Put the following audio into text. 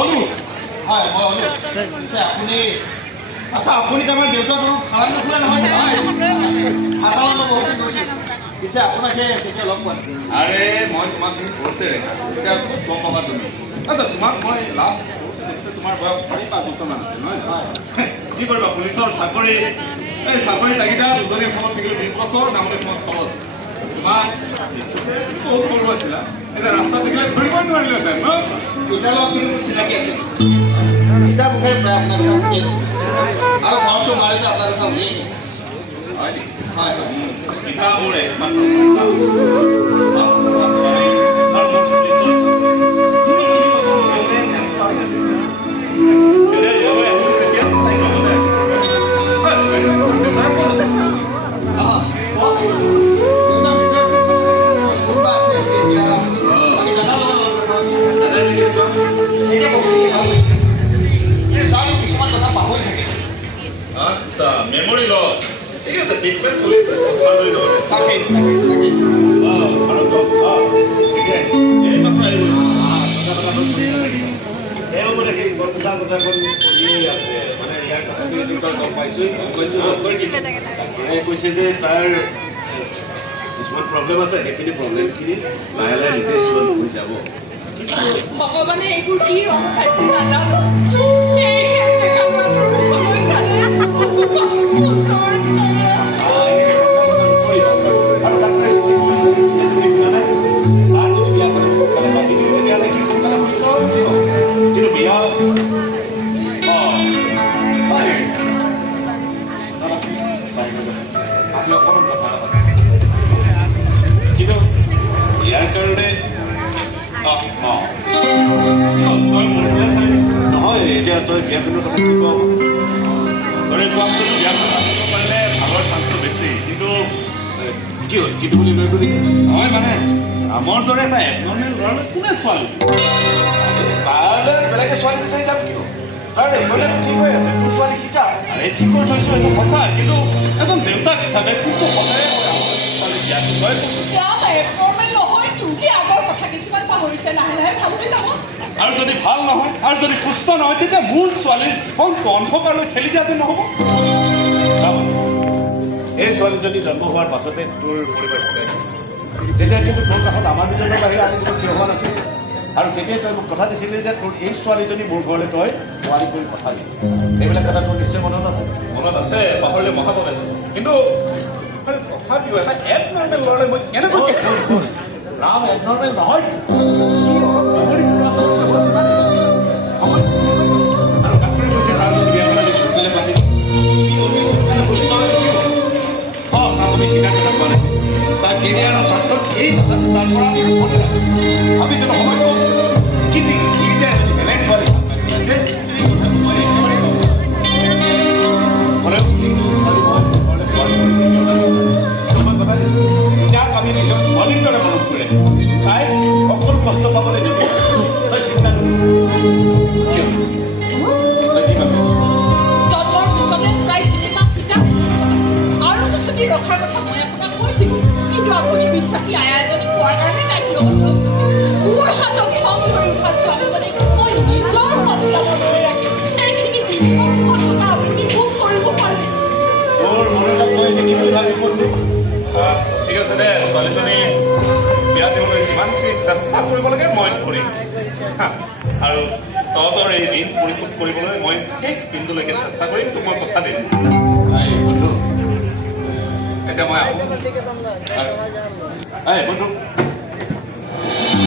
অনুজ হয় মই অনুজ পিছে আপুনি আচ্ছা আপুনি তাৰমানে দেউতাক খাৰাং নুখুলে নহয় খাটা অলপ বহুত গৈছে পিছে আপোনাক কেতিয়া লগ পোৱা আৰে মই তোমাক ঘৰতে এতিয়া খুব গম পাবা তুমি আচ্ছা তোমাক মই লাষ্ট তোমাৰ বয়স 4-5 বছৰমান আছে নহয় কি কৰিবা পুলিচৰ চাকৰি এই চাকৰি লাগিলে দুজনী এখনত থাকিলে 20 বছৰ নামলৈ তোমাক 6 বছৰ তোমাক বহুত সৰু আছিলা এতিয়া ৰাস্তা থাকিলে ধৰিবই নোৱাৰিলেহেঁতেন ন এতিয়ালৈ আপুনি মোৰ চিনাকি আছে এতিয়া মুখেৰে প্ৰায় আপোনাৰ কথা শুনিয়ে আৰু ঘৰটো মাৰিলে আপোনাৰ কথা শুনিয়ে হয় নেকি হয় হয় পিঠা মোৰ একমাত্ৰ আচ্ছা মেমৰি লছ ঠিক আছে ট্ৰিটমেণ্ট চলি আছে ভাল হৈ যাব তাকেই কৈছে যে তাৰ কিছুমান প্ৰব্লেম আছে সেইখিনি প্ৰব্লেমখিনি লাহে লাহে নিজে চল্ভ হৈ যাব ভগৱানে এইবোৰ কি ৰং চাইছে নাজানো ইয়াৰ কাৰণে নহয় এতিয়া তই বিয়াখনৰ কথা কি কওঁ বিয়া পাৰিলে ভালৰ চান্সটো বেছি কিন্তু কি হ'ল কিন্তু বুলি লৈ গ'লি নহয় মানে আমাৰ দৰে এটা এবনৰ্মেল ল'ৰালৈ কোনে ছোৱালী তালৈ বেলেগে ছোৱালী বিচাৰি যাম কিয় তাৰ এখনেতো ঠিক হৈ আছে তোৰ ছোৱালী শিকা আৰে ঠিক কৰি থৈছো এইটো সঁচা কিন্তু এজন দেউতাক হিচাপে কোনটো সদায় ছোৱালী বিয়াটো হয় আগৰ কথা কিছুমান পাহৰিছে লাহে লাহে ভাল হৈ যাব আৰু যদি ভাল নহয় আৰু যদি সুস্থ নহয় তেতিয়া মোৰ ছোৱালীৰ জীৱনটো অন্ধকাৰলৈ ঠেলি দিয়া যেন নহ'ব এই ছোৱালীজনী জন্ম হোৱাৰ পাছতে তোৰ পৰিবাৰ ঢুকাইছে তেতিয়া কিন্তু তোৰ কাষত আমাৰ দুজনৰ বাহিৰে আমি কোনো থিয় হোৱা নাছিল আৰু তেতিয়াই তই মোক কথা দিছিলি যে তোৰ এই ছোৱালীজনী মোৰ ঘৰলৈ তই বোৱাৰী কৰি কথা দিবি এইবিলাক কথা তোৰ নিশ্চয় মনত আছে পাহৰিলে মহাপাপ আছে কিন্তু তথাপিও এটা এবনৰ্মেল ল'ৰালৈ মই কেনেকৈ ৰাম এবনৰ্মেল নহয় আৰু ডাক্তৰে কৈছে তাৰ লগত বিয়া কৰা সোনকালে পাতি আমি শিকাৰ কথা কোৱা নাই তাৰ কেৰিয়াৰৰ স্বাৰ্থত এই কথাটো তাৰ পৰা আমি ভাবিছোঁ নহয় কিন্তু সি যে বেলেগ ছোৱালী ভাল পাইছে এই কথাটো মই একেবাৰে ঘৰে কথা দিছোঁ যাক আমি নিজৰ ছোৱালীৰ দৰে মনত কৰে তাই অকল কষ্ট পাবলৈ দিব তই চিন্তা কিয় তই কি ভাবি জন্মৰ পিছতে প্ৰায় 3 মাহ পিতা আৰু কিছুদিন ৰখাৰ কথা মই আপোনাক কৈছিলোঁ কিন্তু আপুনি বিশ্বাসী আয়া এজনী পোৱাৰ কাৰণে তাইক লগত লৈ গৈছিল মোৰ হাতত খং কৰি উঠা ছোৱালীজনীক মই নিজৰ সন্তানৰ দৰে ৰাখিম এইখিনি বিশ্বাস কথা আপুনি মোক কৰিব পাৰে তোৰ মনত লৈ কি বুলি ভাবি কোনটো ঠিক আছে দে ছোৱালীজনী বিয়া দিবলৈ যিমানখিনি চেষ্টা কৰিব লাগে মই কৰিম আৰু তহঁতৰ এই ঋণ পৰিশোধ কৰিবলৈ মই শেষ বিন্দুলৈকে চেষ্টা কৰিম তোক মই কথা দিম বন্ধু এতিয়া মই আহোঁ বন্ধু